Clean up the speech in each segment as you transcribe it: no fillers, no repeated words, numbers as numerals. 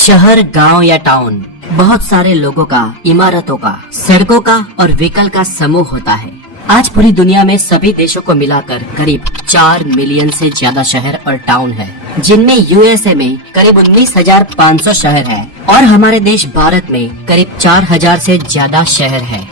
शहर, गांव या टाउन, बहुत सारे लोगों का, इमारतों का, सड़कों का और व्हीकल का समूह होता है। आज पूरी दुनिया में सभी देशों को मिलाकर करीब 4 मिलियन से ज्यादा शहर और टाउन है, जिनमें यूएसए में करीब 19,500 शहर है और हमारे देश भारत में करीब 4,000 से ज्यादा शहर है।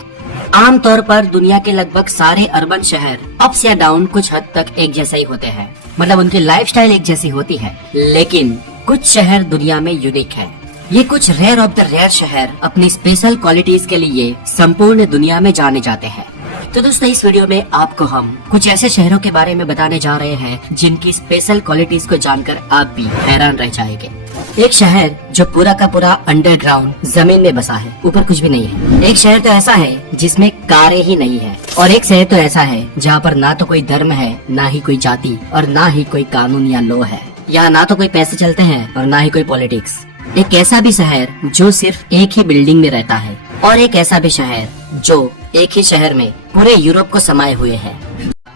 आमतौर पर दुनिया के लगभग सारे अर्बन शहर अप्स या डाउन कुछ हद तक एक जैसा ही होते हैं, मतलब उनकी लाइफस्टाइल एक जैसी होती है। लेकिन कुछ शहर दुनिया में यूनिक है। ये कुछ रेयर ऑफ द रेयर शहर अपनी स्पेशल क्वालिटीज के लिए संपूर्ण दुनिया में जाने जाते हैं। तो दोस्तों, इस वीडियो में आपको हम कुछ ऐसे शहरों के बारे में बताने जा रहे हैं जिनकी स्पेशल क्वालिटीज को जानकर आप भी हैरान रह जाएंगे। एक शहर जो पूरा का पूरा अंडरग्राउंड जमीन में बसा है, ऊपर कुछ भी नहीं है। एक शहर तो ऐसा है जिसमें कारें ही नहीं है, और एक शहर तो ऐसा है जहाँ पर ना तो कोई धर्म है, ना ही कोई जाति और ना ही कोई कानून या लॉ है। यहाँ ना तो कोई पैसे चलते हैं और ना ही कोई पॉलिटिक्स। एक ऐसा भी शहर जो सिर्फ एक ही बिल्डिंग में रहता है, और एक ऐसा भी शहर जो एक ही शहर में पूरे यूरोप को समाये हुए है।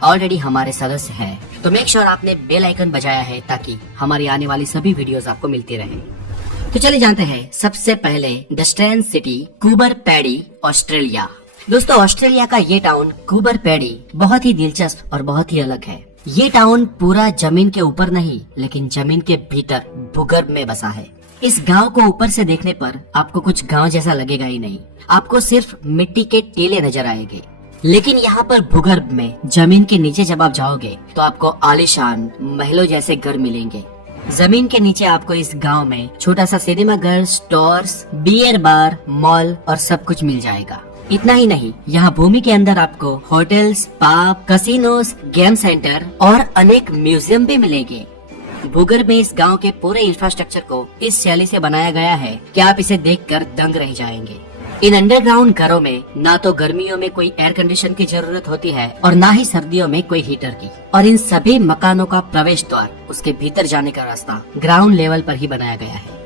ऑलरेडी हमारे सदस्य हैं, तो मेक श्योर आपने बेल आइकन बजाया है ताकि हमारी आने वाली सभी वीडियोस आपको मिलती रहे। तो चलिए जानते हैं सबसे पहले the strange city, Cooper paddy, Australia. दोस्तों, ऑस्ट्रेलिया का ये टाउन कूबर पैडी बहुत ही दिलचस्प और बहुत ही अलग है। ये टाउन पूरा जमीन के ऊपर नहीं, लेकिन जमीन के भीतर भूगर्भ में बसा है। इस गांव को ऊपर से देखने पर आपको कुछ गांव जैसा लगेगा ही नहीं, आपको सिर्फ मिट्टी के टीले नजर आएंगे। लेकिन यहाँ पर भूगर्भ में जमीन के नीचे जब आप जाओगे तो आपको आलीशान महलों जैसे घर मिलेंगे। जमीन के नीचे आपको इस गांव में छोटा सा सिनेमा घर, स्टोर्स, बियर बार, मॉल और सब कुछ मिल जाएगा। इतना ही नहीं, यहाँ भूमि के अंदर आपको hotels, pub, casinos, game centre और अनेक म्यूजियम भी मिलेंगे। भूगर्भ में इस गांव के पूरे इंफ्रास्ट्रक्चर को इस शैली से बनाया गया है कि आप इसे देखकर दंग रह जाएंगे। इन अंडरग्राउंड घरों में ना तो गर्मियों में कोई एयर कंडीशन की जरूरत होती है और ना ही सर्दियों में कोई हीटर की, और इन सभी मकानों का प्रवेश द्वार, उसके भीतर जाने का रास्ता ग्राउंड लेवल पर ही बनाया गया है।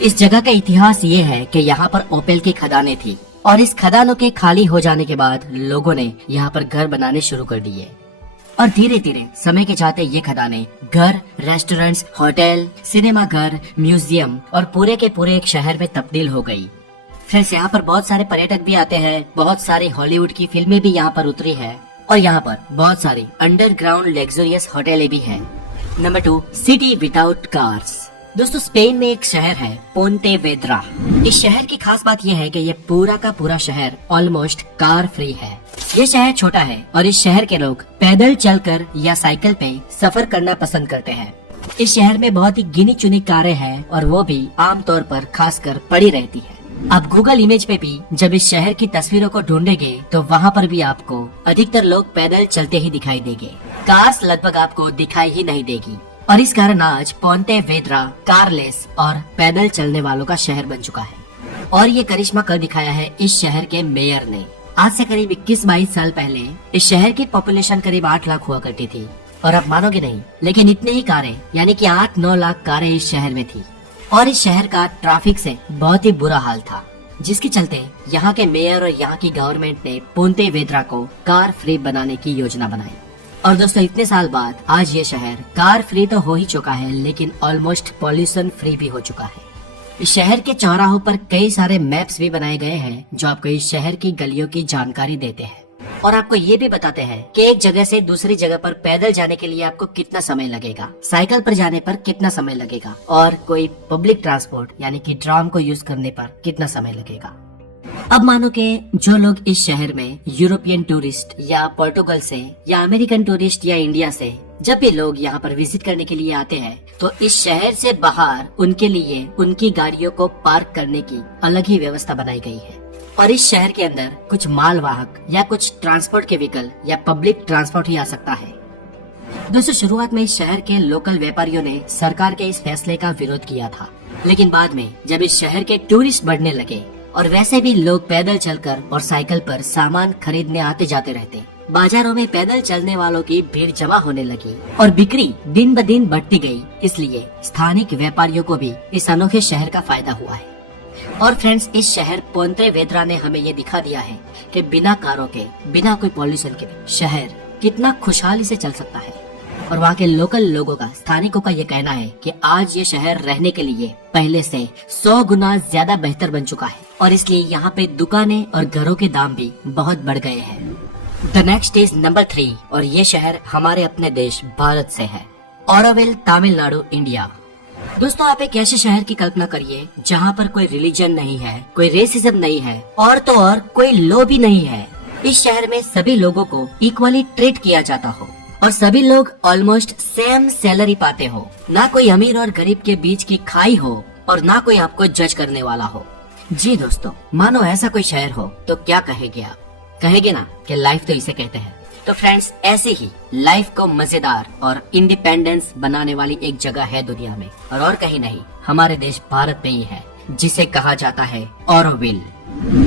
इस जगह का इतिहास ये है कि यहाँ पर ओपेल की खदानें थी, और इस खदानों के खाली हो जाने के बाद लोगों ने यहाँ पर घर बनाने शुरू कर दिए, और धीरे धीरे समय के जाते ये खदानें घर, रेस्टोरेंट्स, होटल, सिनेमा घर, म्यूजियम और पूरे के पूरे एक शहर में तब्दील हो गई। फ्रेंड्स, यहाँ पर बहुत सारे पर्यटक भी आते हैं, बहुत सारी हॉलीवुड की फिल्में भी यहाँ पर उतरी है, और यहाँ पर बहुत सारी अंडरग्राउंड लग्जरियस होटलें भी है। Number 2, city without cars. दोस्तों, स्पेन में एक शहर है पोंटेवेद्रा। इस शहर की खास बात यह है कि ये पूरा का पूरा शहर ऑलमोस्ट कार फ्री है। ये शहर छोटा है और इस शहर के लोग पैदल चलकर या साइकिल पे सफर करना पसंद करते हैं। इस शहर में बहुत ही गिनी चुनी कारें हैं, और वो भी आमतौर पर खासकर पड़ी रहती है। आप गूगल इमेज पे भी जब इस शहर की तस्वीरों को ढूंढेंगे तो वहाँ पर भी आपको अधिकतर लोग पैदल चलते ही दिखाई देंगे। कार्स लगभग आपको दिखाई ही नहीं देगी, और इस कारण आज पोंटेवेद्रा कारलेस और पैदल चलने वालों का शहर बन चुका है। और ये करिश्मा कर दिखाया है इस शहर के मेयर ने। आज से करीब 21-22 साल पहले इस शहर की पॉपुलेशन करीब 8 लाख हुआ करती थी, और अब मानोगे नहीं, लेकिन इतने ही कारें यानी कि 8-9 लाख कारें इस शहर में थी। और इस शहर का ट्रैफिक से बहुत ही बुरा हाल था, जिसके चलते यहाँ के मेयर और यहाँ की गवर्नमेंट ने पोंटेवेद्रा को कार फ्री बनाने की योजना बनाई। और दोस्तों, इतने साल बाद आज ये शहर कार फ्री तो हो ही चुका है, लेकिन ऑलमोस्ट पॉल्यूशन फ्री भी हो चुका है। इस शहर के चौराहों पर कई सारे मैप्स भी बनाए गए हैं जो आपको इस शहर की गलियों की जानकारी देते हैं, और आपको ये भी बताते हैं कि एक जगह से दूसरी जगह पर पैदल जाने के लिए आपको कितना समय लगेगा, साइकिल पर जाने पर कितना समय लगेगा, और कोई पब्लिक ट्रांसपोर्ट यानी कि ट्राम को यूज करने पर कितना समय लगेगा। अब मानो कि जो लोग इस शहर में यूरोपियन टूरिस्ट या पोर्टुगल से या अमेरिकन टूरिस्ट या इंडिया से जब भी लोग यहाँ पर विजिट करने के लिए आते हैं, तो इस शहर से बाहर उनके लिए उनकी गाड़ियों को पार्क करने की अलग ही व्यवस्था बनाई गई है। और इस शहर के अंदर कुछ मालवाहक या कुछ ट्रांसपोर्ट के व्हीकल या पब्लिक ट्रांसपोर्ट ही आ सकता है। दोस्तों, शुरुआत में इस शहर के लोकल व्यापारियों ने सरकार के इस फैसले का विरोध किया था, लेकिन बाद में जब इस शहर के टूरिस्ट बढ़ने लगे और वैसे भी लोग पैदल चलकर और साइकिल पर सामान खरीदने आते जाते रहते, बाजारों में पैदल चलने वालों की भीड़ जमा होने लगी और बिक्री दिन ब दिन बढ़ती गई। इसलिए स्थानिक व्यापारियों को भी इस अनोखे शहर का फायदा हुआ है। और फ्रेंड्स, इस शहर पोंटेवेद्रा ने हमें ये दिखा दिया है कि बिना कारों के, बिना कोई पॉल्यूशन के शहर कितना खुशहाली से चल सकता है। और वहाँ के लोकल लोगों का, स्थानिकों का ये कहना है कि आज ये शहर रहने के लिए पहले से 100 गुना ज्यादा बेहतर बन चुका है और इसलिए यहाँ पे दुकानें और घरों के दाम भी बहुत बढ़ गए हैं। द नेक्स्ट इज नंबर 3 और ये शहर हमारे अपने देश भारत से है, ऑरोविल, तमिलनाडु, इंडिया। दोस्तों, आप एक ऐसे शहर की कल्पना करिए जहाँ पर कोई रिलीजन नहीं है, कोई रेसिज्म नहीं है और तो और कोई लॉ भी नहीं है। इस शहर में सभी लोगों को इक्वली ट्रीट किया जाता हो और सभी लोग ऑलमोस्ट सेम सैलरी पाते हो। ना कोई अमीर और गरीब के बीच की खाई हो और ना कोई आपको जज करने वाला हो। जी दोस्तों, मानो ऐसा कोई शहर हो तो क्या कहेंगे आप? कहेंगे ना कि लाइफ तो इसे कहते हैं। तो फ्रेंड्स, ऐसे ही लाइफ को मजेदार और इंडिपेंडेंस बनाने वाली एक जगह है दुनिया में और कहीं नहीं, हमारे देश भारत में ही है, जिसे कहा जाता है ऑरोविल।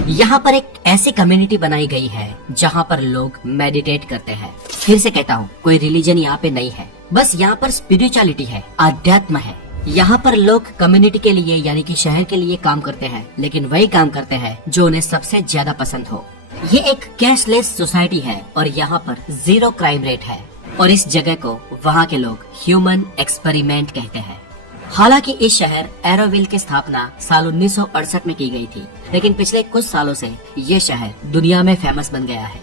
यहाँ पर एक ऐसी कम्युनिटी बनाई गई है जहाँ पर लोग मेडिटेट करते हैं। फिर से कहता हूँ, कोई रिलीजन यहाँ पे नहीं है, बस यहाँ पर स्पिरिचुअलिटी है, आध्यात्म है। यहाँ पर लोग कम्युनिटी के लिए यानी कि शहर के लिए काम करते हैं, लेकिन वही काम करते हैं जो उन्हें सबसे ज्यादा पसंद हो। ये एक कैशलेस सोसाइटी है और यहाँ पर 0 क्राइम रेट है और इस जगह को वहाँ के लोग ह्यूमन एक्सपेरिमेंट कहते हैं। हालांकि इस शहर ऑरोविल की स्थापना साल 1968 में की गई थी, लेकिन पिछले कुछ सालों से ये शहर दुनिया में फेमस बन गया है।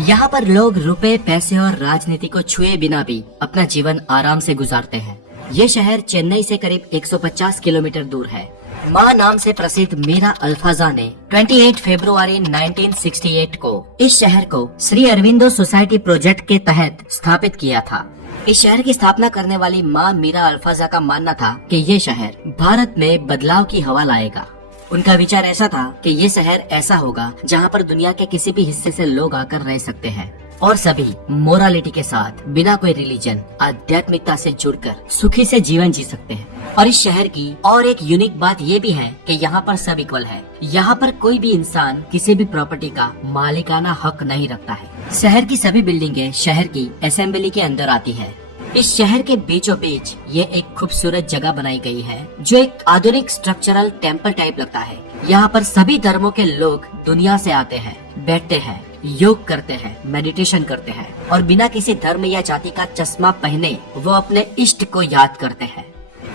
यहाँ पर लोग रुपए, पैसे और राजनीति को छुए बिना भी अपना जीवन आराम से गुजारते हैं। ये शहर चेन्नई से करीब 150 किलोमीटर दूर है। माँ नाम से प्रसिद्ध मीरा अल्फाजा ने 28 फरवरी 1968 को इस शहर को श्री अरविंदो सोसाइटी प्रोजेक्ट के तहत स्थापित किया था। इस शहर की स्थापना करने वाली माँ मीरा अल्फाजा का मानना था कि ये शहर भारत में बदलाव की हवा लाएगा। उनका विचार ऐसा था कि ये शहर ऐसा होगा जहाँ पर दुनिया के किसी भी हिस्से से लोग आकर रह सकते हैं और सभी मोरालिटी के साथ बिना कोई रिलीजन, आध्यात्मिकता से जुड़कर सुखी से जीवन जी सकते हैं। और इस शहर की और एक यूनिक बात ये भी है कि यहाँ पर सब इक्वल है। यहाँ पर कोई भी इंसान किसी भी प्रॉपर्टी का मालिकाना हक नहीं रखता है। शहर की सभी बिल्डिंगें शहर की असेंबली के अंदर आती है। इस शहर के बीचों बीच ये एक खूबसूरत जगह बनाई गई है जो एक आधुनिक स्ट्रक्चरल टेम्पल टाइप लगता है। यहाँ पर सभी धर्मों के लोग दुनिया से आते हैं, बैठते हैं, योग करते हैं, मेडिटेशन करते हैं और बिना किसी धर्म या जाति का चश्मा पहने वो अपने इष्ट को याद करते हैं।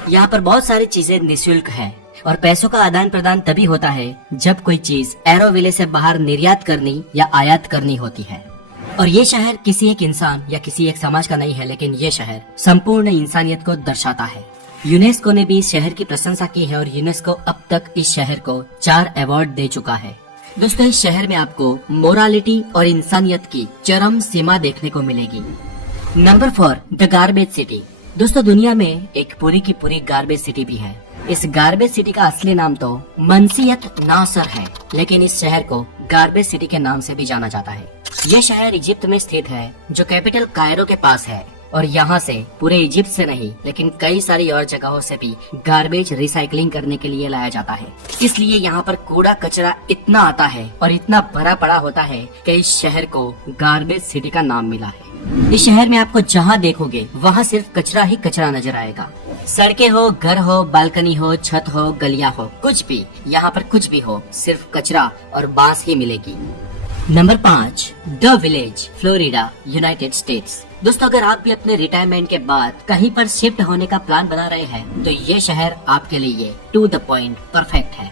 यहाँ पर बहुत सारी चीजें निःशुल्क है और पैसों का आदान प्रदान तभी होता है जब कोई चीज ऑरोविल से बाहर निर्यात करनी या आयात करनी होती है। और ये शहर किसी एक इंसान या किसी एक समाज का नहीं है, लेकिन ये शहर संपूर्ण इंसानियत को दर्शाता है। यूनेस्को ने भी इस शहर की प्रशंसा की है और यूनेस्को अब तक इस शहर को 4 अवार्ड दे चुका है। दोस्तों, इस शहर में आपको मोरालिटी और इंसानियत की चरम सीमा देखने को मिलेगी। Number 4, the garbage city. दोस्तों, दुनिया में एक पूरी की पूरी गार्बेज सिटी भी है। इस गार्बेज सिटी का असली नाम तो मंसियत नासर है, लेकिन इस शहर को गार्बेज सिटी के नाम से भी जाना जाता है। यह शहर इजिप्ट में स्थित है जो कैपिटल कायरो के पास है और यहाँ से पूरे इजिप्ट से नहीं लेकिन कई सारी और जगहों से भी गार्बेज रिसाइकलिंग करने के लिए लाया जाता है। इसलिए यहाँ पर कूड़ा कचरा इतना आता है और इतना भरा पड़ा होता है कि इस शहर को गार्बेज सिटी का नाम मिला है। इस शहर में आपको जहाँ देखोगे वहाँ सिर्फ कचरा ही कचरा नजर आएगा। सड़कें हो, घर हो, बालकनी हो, छत हो, गलियाँ हो, कुछ भी, यहाँ पर कुछ भी हो, सिर्फ कचरा और बांस ही मिलेगी। Number 5, the village, Florida, United states. दोस्तों, अगर आप भी अपने रिटायरमेंट के बाद कहीं पर शिफ्ट होने का प्लान बना रहे हैं तो ये शहर आपके लिए टू द पॉइंट परफेक्ट है।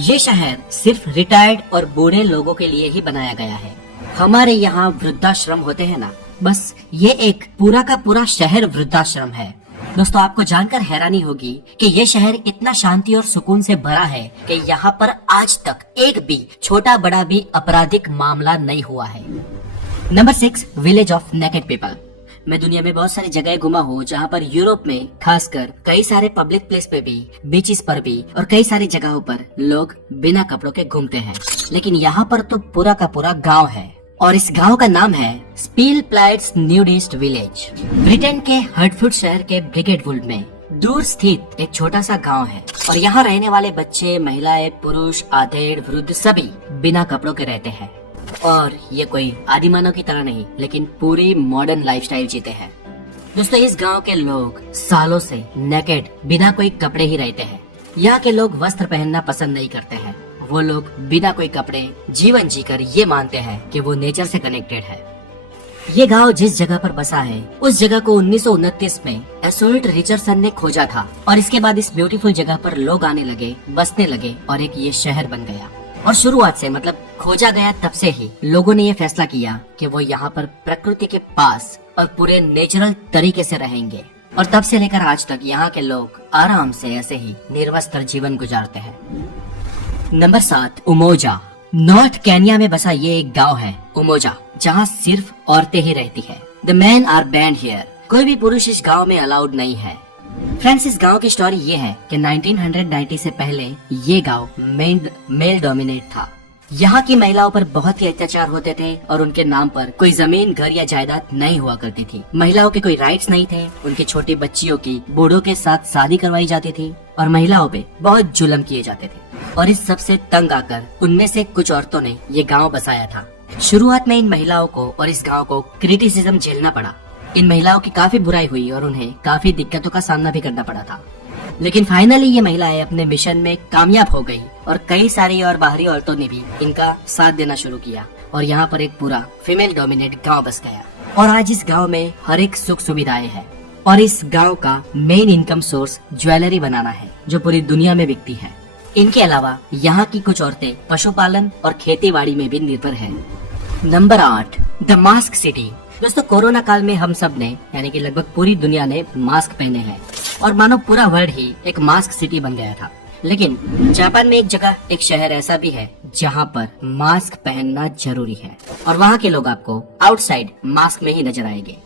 ये शहर सिर्फ रिटायर्ड और बूढ़े लोगों के लिए ही बनाया गया है। हमारे यहाँ वृद्धाश्रम होते हैं ना, बस ये एक पूरा का पूरा शहर वृद्धाश्रम है। दोस्तों, आपको जानकर हैरानी होगी कि ये शहर इतना शांति और सुकून से भरा है कि यहाँ पर आज तक एक भी छोटा बड़ा भी आपराधिक मामला नहीं हुआ है। Number 6, village of naked people. मैं दुनिया में बहुत सारी जगह घुमा हूँ जहाँ पर यूरोप में खासकर कई सारे पब्लिक प्लेस पे भी, बीचेस पर भी और कई सारी जगहों पर लोग बिना कपड़ों के घूमते हैं, लेकिन यहाँ पर तो पूरा का पूरा गाँव है और इस गांव का नाम है स्पील प्लाइट्स न्यूडिस्ट विलेज। ब्रिटेन के हर्टफोर्ड शहर के ब्रिगेडवुड में दूर स्थित एक छोटा सा गांव है और यहाँ रहने वाले बच्चे, महिलाएं, पुरुष, आधेड़, वृद्ध सभी बिना कपड़ों के रहते हैं। और ये कोई आदिमानव की तरह नहीं लेकिन पूरी मॉडर्न लाइफस्टाइल जीते हैं। दोस्तों, इस गांव के लोग सालों से नेकेड, बिना कोई कपड़े ही रहते हैं। यहाँ के लोग वस्त्र पहनना पसंद नहीं करते हैं। वो लोग बिना कोई कपड़े जीवन जीकर ये मानते हैं कि वो नेचर से कनेक्टेड है। ये गांव जिस जगह पर बसा है उस जगह को 1929 में एसोल्ट रिचर्डसन ने खोजा था और इसके बाद इस ब्यूटीफुल जगह पर लोग आने लगे, बसने लगे और एक ये शहर बन गया। और शुरुआत से मतलब खोजा गया तब से ही लोगों ने ये फैसला किया कि वो यहाँ पर प्रकृति के पास और पूरे नेचुरल तरीके से रहेंगे। और तब से लेकर आज तक यहाँ के लोग आराम से ऐसे ही निर्वस्त्र जीवन गुजारते हैं। नंबर 7, उमोजा। नॉर्थ केन्या में बसा ये एक गांव है उमोजा, जहाँ सिर्फ औरतें ही रहती है। The man are banned here. कोई भी पुरुष इस गांव में अलाउड नहीं है। फ्रेंड्स, इस गांव की स्टोरी ये है कि 1990 से पहले ये गांव मेल डोमिनेट था। यहाँ की महिलाओं पर बहुत ही अत्याचार होते थे और उनके नाम पर कोई जमीन, घर या जायदाद नहीं हुआ करती थी। महिलाओं के कोई राइट्स नहीं थे। उनकी छोटी बच्चियों की बूढ़ों के साथ शादी करवाई जाती थी और महिलाओं पे बहुत जुल्म किए जाते थे। और इस सब से तंग आकर उनमें से कुछ औरतों ने ये गांव बसाया था। शुरुआत में इन महिलाओं को और इस गांव को क्रिटिसिज्म झेलना पड़ा। इन महिलाओं की काफी बुराई हुई और उन्हें काफी दिक्कतों का सामना भी करना पड़ा था। लेकिन फाइनली ये महिलाएं अपने मिशन में कामयाब हो गई और कई सारी और बाहरी औरतों ने भी इनका साथ देना शुरू किया और यहाँ पर एक पूरा फीमेल डोमिनेट गांव बस गया। और आज इस गांव में हर एक सुख सुविधाएं हैं और इस गांव का मेन इनकम सोर्स ज्वेलरी बनाना है जो पूरी दुनिया में बिकती है। इनके अलावा यहाँ की कुछ औरतें पशुपालन और खेतीबाड़ी में भी निर्भर है। Number 8, the mask city. दोस्तों, कोरोना काल में हम सब ने यानी कि लगभग पूरी दुनिया ने मास्क पहने हैं और मानो पूरा वर्ल्ड ही एक मास्क सिटी बन गया था। लेकिन जापान में एक जगह, एक शहर ऐसा भी है जहाँ पर मास्क पहनना जरूरी है और वहाँ के लोग आपको आउटसाइड मास्क में ही नजर आएंगे।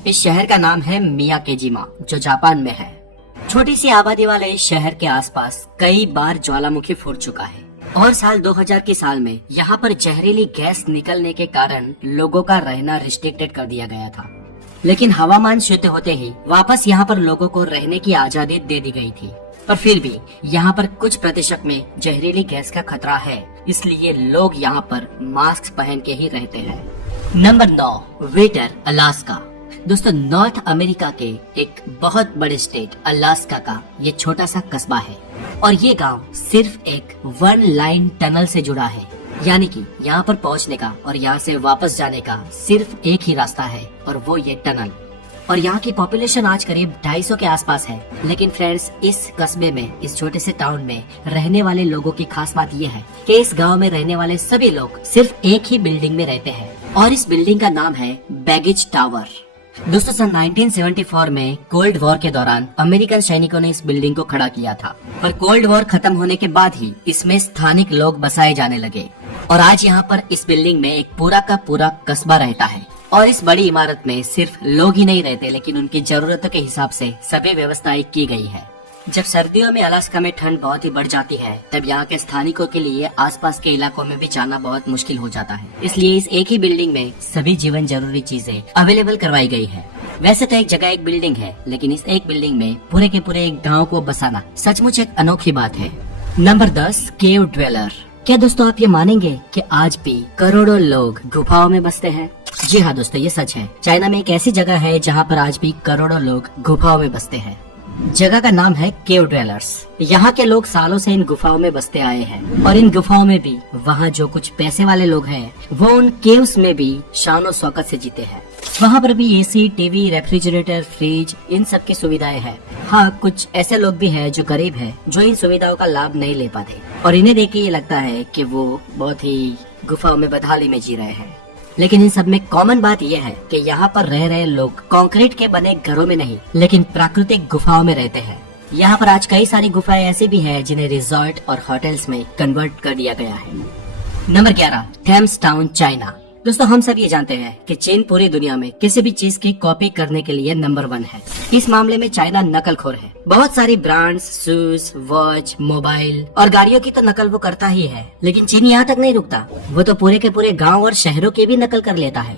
इस शहर का नाम है मियाकेजिमा, जो जापान में है। छोटी सी आबादी वाले इस शहर के आसपास कई बार ज्वालामुखी फूट चुका है और साल 2000 के साल में यहाँ पर जहरीली गैस निकलने के कारण लोगों का रहना रिस्ट्रिक्टेड कर दिया गया था। लेकिन हवामान शुद्ध होते ही वापस यहाँ पर लोगों को रहने की आजादी दे दी गई थी। पर फिर भी यहाँ पर कुछ प्रतिशत में जहरीली गैस का खतरा है, इसलिए लोग यहाँ पर मास्क पहन के ही रहते हैं। Number 9, Whittier, Alaska. दोस्तों, नॉर्थ अमेरिका के एक बहुत बड़े स्टेट अलास्का का ये छोटा सा कस्बा है और ये गांव सिर्फ एक 1 लाइन टनल से जुड़ा है। यानी कि यहाँ पर पहुँचने का और यहाँ से वापस जाने का सिर्फ एक ही रास्ता है और वो ये टनल। और यहाँ की पॉपुलेशन आज करीब 250 के आसपास है। लेकिन फ्रेंड्स, इस कस्बे में, इस छोटे से टाउन में रहने वाले लोगों की खास बात ये है कि इस गांव में रहने वाले सभी लोग सिर्फ एक ही बिल्डिंग में रहते हैं और इस बिल्डिंग का नाम है बैगेज टावर। दोस्तों, सन 1974 में कोल्ड वॉर के दौरान अमेरिकन सैनिकों ने इस बिल्डिंग को खड़ा किया था। पर कोल्ड वॉर खत्म होने के बाद ही इसमें स्थानिक लोग बसाए जाने लगे और आज यहाँ पर इस बिल्डिंग में एक पूरा का पूरा कस्बा रहता है। और इस बड़ी इमारत में सिर्फ लोग ही नहीं रहते, लेकिन उनकी जरूरतों के हिसाब से सभी व्यवस्थाएं की गई है। जब सर्दियों में अलास्का में ठंड बहुत ही बढ़ जाती है, तब यहाँ के स्थानिकों के लिए आसपास के इलाकों में भी जाना बहुत मुश्किल हो जाता है। इसलिए इस एक ही बिल्डिंग में सभी जीवन जरूरी चीजें अवेलेबल करवाई गई है। वैसे तो एक जगह एक बिल्डिंग है, लेकिन इस एक बिल्डिंग में पूरे के पूरे एक गाँव को बसाना सचमुच एक अनोखी बात है। नंबर 10, केव ड्वेलर। क्या दोस्तों, आप ये मानेंगे कि आज भी करोड़ों लोग गुफाओं में बसते हैं? जी हाँ दोस्तों, ये सच है। चाइना में एक ऐसी जगह है जहाँ पर आज भी करोड़ों लोग गुफाओं में बसते हैं। जगह का नाम है केव ड्वेलर्स। यहाँ के लोग सालों से इन गुफाओं में बसते आए हैं और इन गुफाओं में भी वहाँ जो कुछ पैसे वाले लोग हैं वो उन केव्स में भी शानो शौकत से जीते हैं। वहाँ पर भी एसी, टीवी, रेफ्रिजरेटर, फ्रिज, इन सब की सुविधाएं हैं। हाँ, कुछ ऐसे लोग भी हैं जो गरीब हैं, जो इन सुविधाओं का लाभ नहीं ले पाते और इन्हें देख के ये लगता है कि वो बहुत ही गुफाओं में बदहाली में जी रहे हैं। लेकिन इन सब में कॉमन बात यह है कि यहाँ पर रह रहे लोग कंक्रीट के बने घरों में नहीं, लेकिन प्राकृतिक गुफाओं में रहते हैं। यहाँ पर आज कई सारी गुफाएं ऐसी भी हैं जिन्हें रिजॉर्ट और होटल्स में कन्वर्ट कर दिया गया है। Number 11, Thames town, China. दोस्तों, हम सब ये जानते हैं कि चीन पूरी दुनिया में किसी भी चीज की कॉपी करने के लिए नंबर 1 है। इस मामले में चाइना नकलखोर है। बहुत सारी ब्रांड्स, शूज, वॉच, मोबाइल और गाड़ियों की तो नकल वो करता ही है, लेकिन चीन यहाँ तक नहीं रुकता। वो तो पूरे के पूरे गांव और शहरों की भी नकल कर लेता है।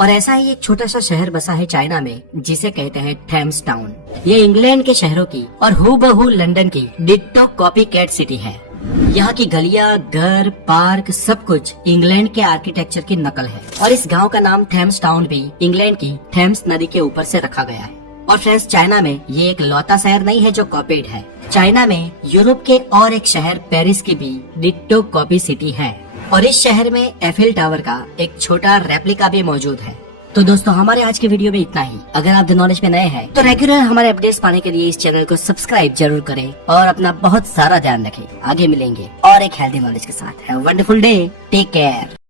और ऐसा ही एक छोटा सा शहर बसा है चाइना में जिसे कहते हैं थेम्स टाउन। ये इंग्लैंड के शहरों की और हूबहू लंदन की डिट्टो कॉपी कैट सिटी है। यहाँ की गलियां, घर, पार्क सब कुछ इंग्लैंड के आर्किटेक्चर की नकल है और इस गांव का नाम थेम्स टाउन भी इंग्लैंड की थेम्स नदी के ऊपर से रखा गया है। और फ्रेंड्स, चाइना में ये एक लौता शहर नहीं है जो कॉपीड है। चाइना में यूरोप के और एक शहर पेरिस की भी डिट्टो कॉपी सिटी है और इस शहर में एफिल टावर का एक छोटा रेप्लिका भी मौजूद है। तो दोस्तों हमारे आज की वीडियो में इतना ही। अगर आप द नॉलेज पे नए हैं तो रेगुलर हमारे अपडेट्स पाने के लिए इस चैनल को सब्सक्राइब जरूर करें और अपना बहुत सारा ध्यान रखें। आगे मिलेंगे और एक हेल्दी नॉलेज के साथ। Have a wonderful day, take care.